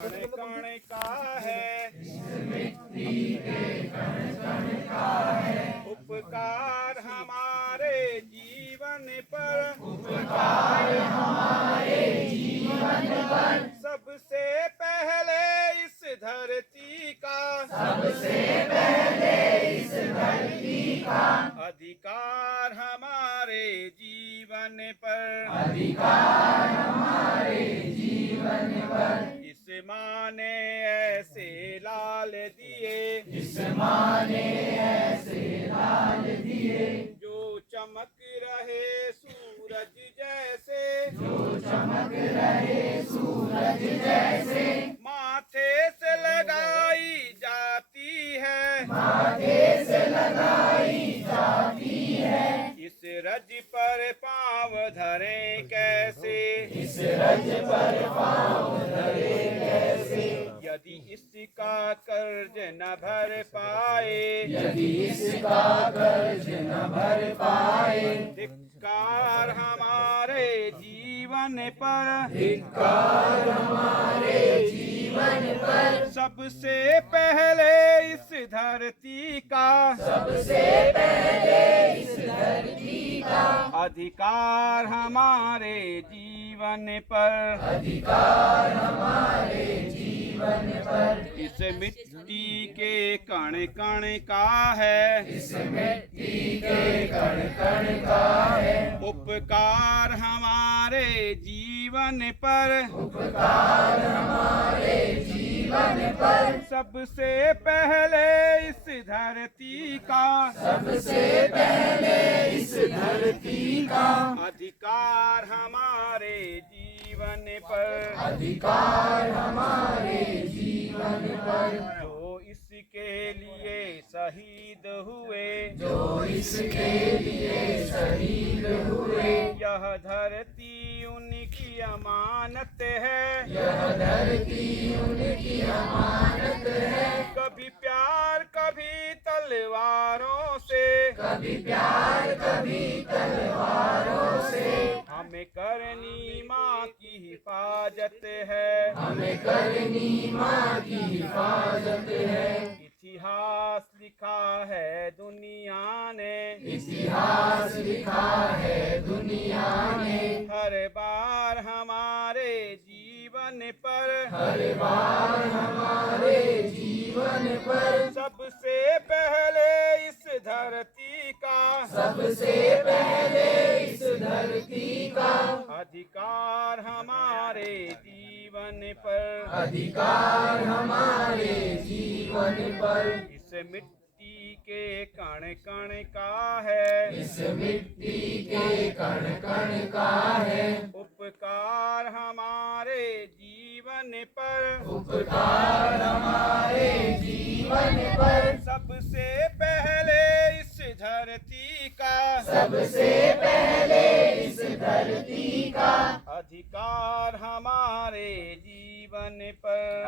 कण का है, उपकार हमारे जीवन पर, सबसे पहले इस धरती का, अधिकार हमारे जीवन पर, इस माँ ने ऐसे लाल दिए, जो चमक रहे सूरज जैसे, माथे से लगाई जाती है, इस रज पर पाँव धरे कैसे, यदि इसका कर्ज न भर पाए, धिक्कार हमारे जीवन पर, सबसे पहले इस धरती का, अधिकार हमारे जीवन पर, इस मिट्टी के कण कण का है, उपकार हमारे जीवन पर, सबसे पहले इस धरती का, अधिकार हमारे जीवन पर, जो इसके लिए शहीद हुए, यह धरती उनकी अमानत है, कभी प्यार कभी तलवारों से, हमें करनी माँ की हिफाजत है, इतिहास लिखा है दुनिया ने, हर बार हमारे जीवन पर, सबसे पहले इस धरती का, अधिकार हमारे जीवन पर, इस मिट्टी के कण कण का है, उपकार हमारे जीवन पर, सबसे पहले इस धरती का, अधिकार हमारे जीवन पर,